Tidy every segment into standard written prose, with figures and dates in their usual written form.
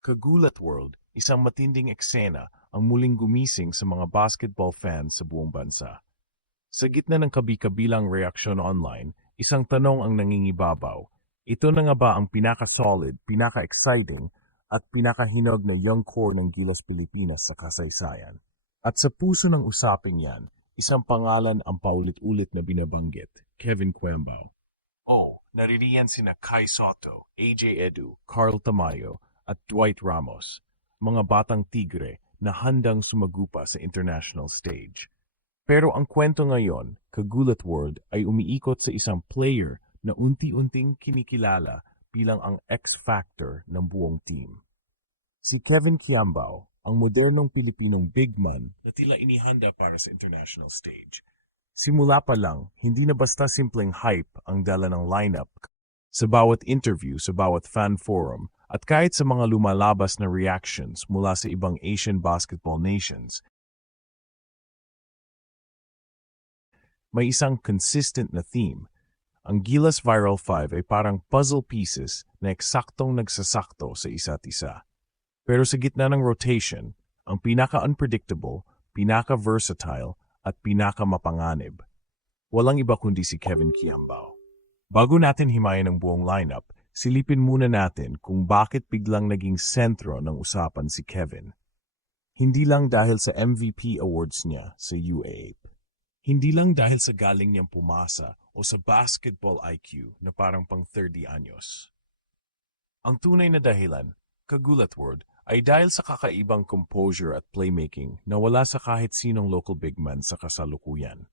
Kagulat World, isang matinding eksena ang muling gumising sa mga basketball fans sa buong bansa. Sa gitna ng kabi-kabilang reaksyon online, isang tanong ang nangingibabaw. Ito na nga ba ang pinaka-solid, pinaka-exciting, at pinaka-hinog na young core ng Gilas Pilipinas sa kasaysayan? At sa puso ng usaping yan, isang pangalan ang paulit-ulit na binabanggit, Kevin Cuembao. Naririyan sina Kai Soto, AJ Edu, Carl Tamayo, at Dwight Ramos, mga batang tigre na handang sumagupa sa international stage. Pero ang kwento ngayon, Kagulat World, ay umiikot sa isang player na unti-unting kinikilala bilang ang X-factor ng buong team. Si Kevin Cuembao, ang modernong Pilipinong big man na tila inihanda para sa international stage. Simula pa lang, hindi na basta simpleng hype ang dala ng lineup. Sa bawat interview, sa bawat fan forum, at kahit sa mga lumalabas na reactions mula sa ibang Asian basketball nations, may isang consistent na theme. Ang Gilas Viral 5 ay parang puzzle pieces na eksaktong nagsasakto sa isa't isa. Pero sa gitna ng rotation, ang pinaka-unpredictable, pinaka-versatile, at pinaka-mapanganib, walang iba kundi si Kevin Cuembao. Bago natin himayin ang buong lineup, silipin muna natin kung bakit biglang naging sentro ng usapan si Kevin. Hindi lang dahil sa MVP awards niya sa UAAP. Hindi lang dahil sa galing niyang pumasa o sa basketball IQ na parang pang 30 anyos. Ang tunay na dahilan, Kagulat World, ay dahil sa kakaibang composure at playmaking na wala sa kahit sinong local big man sa kasalukuyan.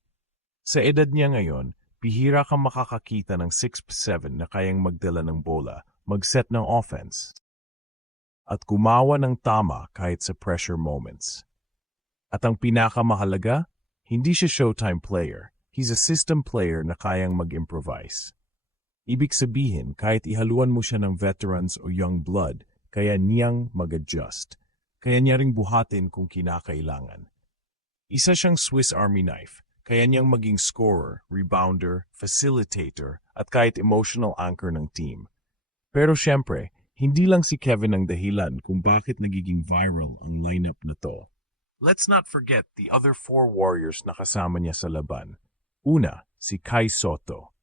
Sa edad niya ngayon, bihira kang makakakita ng 6'7" na kayang magdala ng bola, mag-set ng offense, at gumawa ng tama kahit sa pressure moments. At ang pinakamahalaga, hindi siya showtime player. He's a system player na kayang mag-improvise. Ibig sabihin, kahit ihaluan mo siya ng veterans o young blood, kaya niyang mag-adjust. Kaya niya ring buhatin kung kinakailangan. Isa siyang Swiss Army knife. Kaya niyang maging scorer, rebounder, facilitator, at kahit emotional anchor ng team. Pero syempre, hindi lang si Kevin ang dahilan kung bakit nagiging viral ang lineup na to. Let's not forget the other 4 warriors na kasama niya sa laban. Una, si Kai Soto,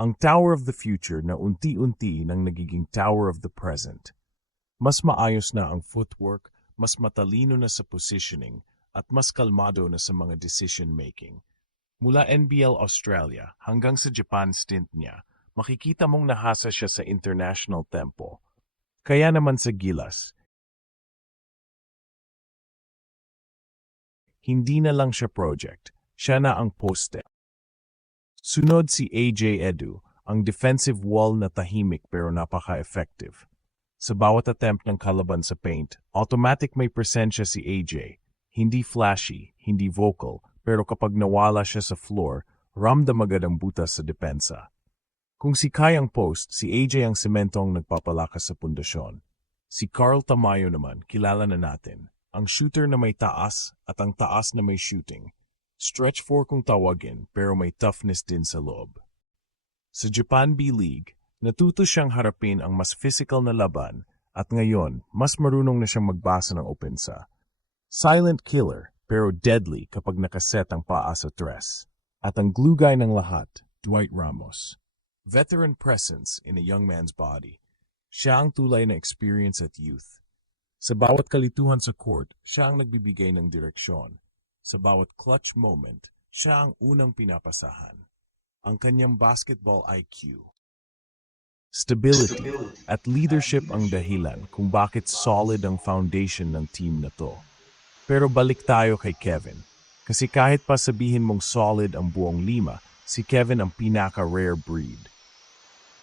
ang Tower of the Future na unti-unti nang nagiging Tower of the Present. Mas maayos na ang footwork, mas matalino na sa positioning, at mas kalmado na sa mga decision-making. Mula NBL Australia hanggang sa Japan stint niya, makikita mong nahasa siya sa international tempo. Kaya naman sa Gilas, hindi na lang siya project, siya na ang poste. Sunod si AJ Edu, ang defensive wall na tahimik pero napaka-effective. Sa bawat attempt ng kalaban sa paint, automatic may presensya si AJ. Hindi flashy, hindi vocal, pero kapag nawala siya sa floor, ramdam agad ang butas sa depensa. Kung si Kai ang post, si AJ ang sementong nagpapalakas sa pundasyon. Si Carl Tamayo naman, kilala na natin. Ang shooter na may taas at ang taas na may shooting. Stretch 4 kung tawagin, pero may toughness din sa loob. Sa Japan B-League, natuto siyang harapin ang mas physical na laban at ngayon, mas marunong na siyang magbasa ng opensa. Silent killer, pero deadly kapag nakaset ang paa sa tres. At ang glue guy ng lahat, Dwight Ramos. Veteran presence in a young man's body. Siya ang tulay na experience at youth. Sa bawat kalituhan sa court, siya ang nagbibigay ng direksyon. Sa bawat clutch moment, siya ang unang pinapasahan. Ang kanyang basketball IQ. Stability at leadership ang dahilan kung bakit solid ang foundation ng team na to. Pero balik tayo kay Kevin. Kasi kahit pa sabihin mong solid ang buong 5, si Kevin ang pinaka-rare breed.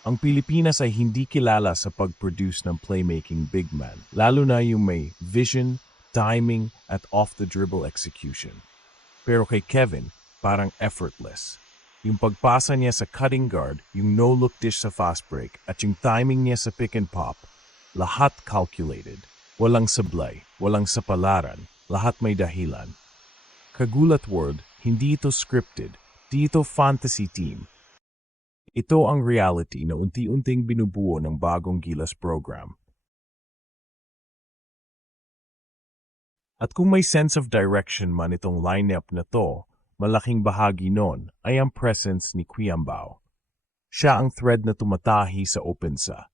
Ang Pilipinas ay hindi kilala sa pag-produce ng playmaking big man, lalo na yung may vision, timing, at off-the-dribble execution. Pero kay Kevin, parang effortless. Yung pagpasa niya sa cutting guard, yung no-look dish sa fast break, at yung timing niya sa pick and pop, lahat calculated. Walang sablay, walang sapalaran, lahat may dahilan. Kagulat World, hindi ito scripted, di ito fantasy team. Ito ang reality na unti-unting binubuo ng bagong Gilas program. At kung may sense of direction man itong lineup na to, malaking bahagi nun ay ang presence ni Quiambao. Siya ang thread na tumatahi sa opensa.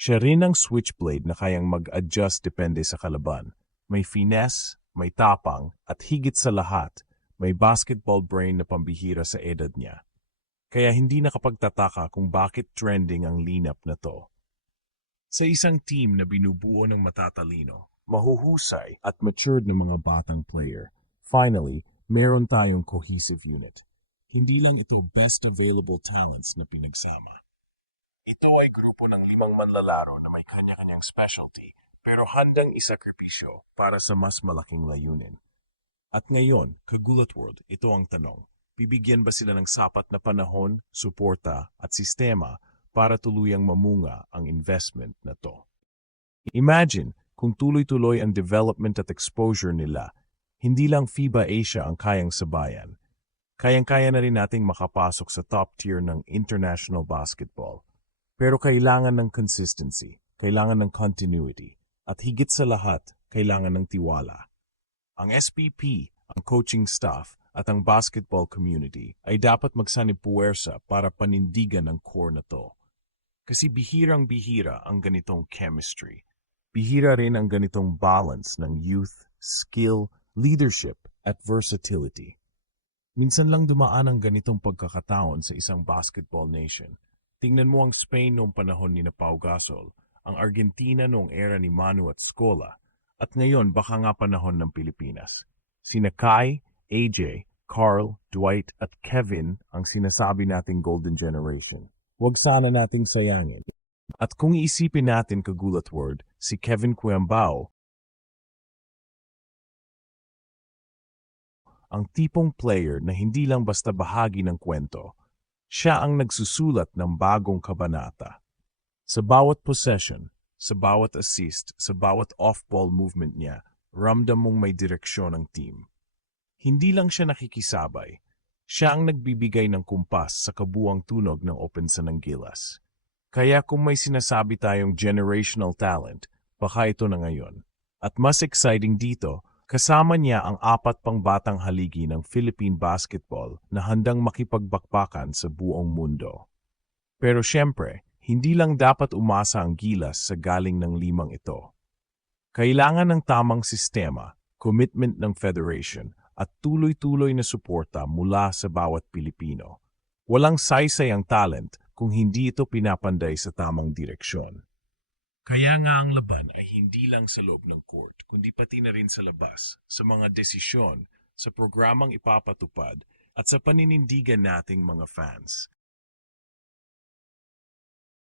Siya rin ang switchblade na kayang mag-adjust depende sa kalaban. May finesse, may tapang, at higit sa lahat, may basketball brain na pambihira sa edad niya. Kaya hindi nakapagtataka kung bakit trending ang lineup na to. Sa isang team na binubuo ng matatalino, mahuhusay at matured na mga batang player, finally, meron tayong cohesive unit. Hindi lang ito best available talents na pinagsama. Ito ay grupo ng 5 manlalaro na may kanya-kanyang specialty pero handang isakripisyo para sa mas malaking layunin. At ngayon, Kagulat World, ito ang tanong. Bibigyan ba sila ng sapat na panahon, suporta at sistema para tuluyang mamunga ang investment na to? Imagine kung tuloy-tuloy ang development at exposure nila, hindi lang FIBA Asia ang kayang sabayan. Kayang-kaya na rin nating makapasok sa top tier ng international basketball. Pero kailangan ng consistency, kailangan ng continuity, at higit sa lahat, kailangan ng tiwala. Ang SPP, ang coaching staff, at ang basketball community ay dapat magsanipuwersa para panindigan ang core na to. Kasi bihirang-bihira ang ganitong chemistry. Bihira rin ang ganitong balance ng youth, skill, leadership, at versatility. Minsan lang dumaan ang ganitong pagkakataon sa isang basketball nation. Tingnan mo ang Spain noong panahon ni Pau Gasol, ang Argentina noong era ni Manu at Scola, at ngayon baka nga panahon ng Pilipinas. Sina Kai, AJ, Carl, Dwight at Kevin ang sinasabi nating golden generation. Huwag sana nating sayangin. At kung iisipin natin Kagulat Word, si Kevin Quiambao, ang tipong player na hindi lang basta bahagi ng kwento, siya ang nagsusulat ng bagong kabanata. Sa bawat possession, sa bawat assist, sa bawat off-ball movement niya, ramdam mong may direksyon ang team. Hindi lang siya nakikisabay, siya ang nagbibigay ng kumpas sa kabuang tunog ng opensa ng Gilas. Kaya kung may sinasabi tayong generational talent, baka ito na ngayon. At mas exciting dito, kasama niya ang 4 pang batang haligi ng Philippine basketball na handang makipagbakbakan sa buong mundo. Pero syempre, hindi lang dapat umasa ang Gilas sa galing ng 5 ito. Kailangan ng tamang sistema, commitment ng federation, at tuloy-tuloy na suporta mula sa bawat Pilipino. Walang saysay ang talent kung hindi ito pinapanday sa tamang direksyon. Kaya nga ang laban ay hindi lang sa loob ng court, kundi pati na rin sa labas, sa mga desisyon, sa programang ipapatupad, at sa paninindigan nating mga fans.